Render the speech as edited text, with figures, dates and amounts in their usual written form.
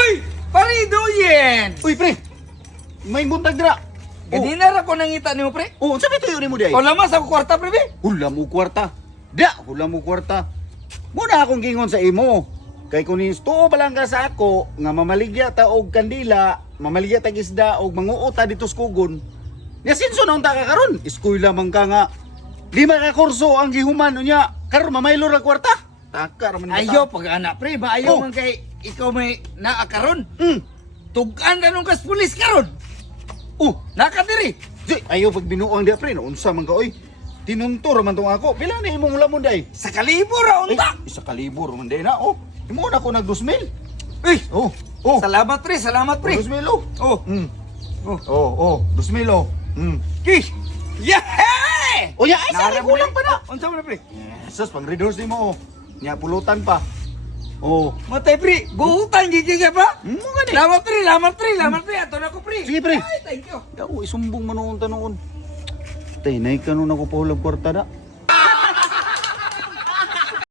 Uy! Paridoyen! Uy, pre. May buntag dira. Gadinar ako nangita ni mo, pre. Oh, sabi tayo ni mo day. O lamas ako kwarta, pre, be. Hula mo kwarta. Hula mo kwarta. Muna akong gingon sa imo. Kay kung nisto ba lang ka sa ako nga mamaligya ta og kandila, mamaligya ta isda og manguota dito sa kugon. Nya sinso nang ta karon? Iskoy lamang ka nga. Di makakurso ang gihuman unya. Karon mamaylo ra kwarta. Taka ra man. Ayaw pag anak, pre. Maayaw Oh. man kay ikaw may naakaron. Hmm. Tugan ka nung kas pulis karon. Oh, Nakadiri. di ayaw pag binuang di pre, unsa man ka oy. Tinuntor man tong ako. Pila na imong lamon day? Sa kalibur, ra, Ay, unta. isa kalibur man day na. Oh, imo na ko nag 2,000. Uy! Oh, oh. Salamat, pre. Salamat, pre. 2,000 oh. Oh. Oh, oh, 2,000 oh. Kish! Yeah! O ya, ay sa kulang pa na. Unsa mo na, pre? Jesus, pang reduce ni mo. Nya pulutan pa. Oh. Matay, pre. Buhutan, gigi ka pa? Mga ni. Salamat, pre. Salamat, pre. Salamat, pre. Ato na ko, pre. Sige, pre. Ay, thank you. Yaw, isumbong man noon tanoon. Tay, nay kanon ako pa hulag kwarta da.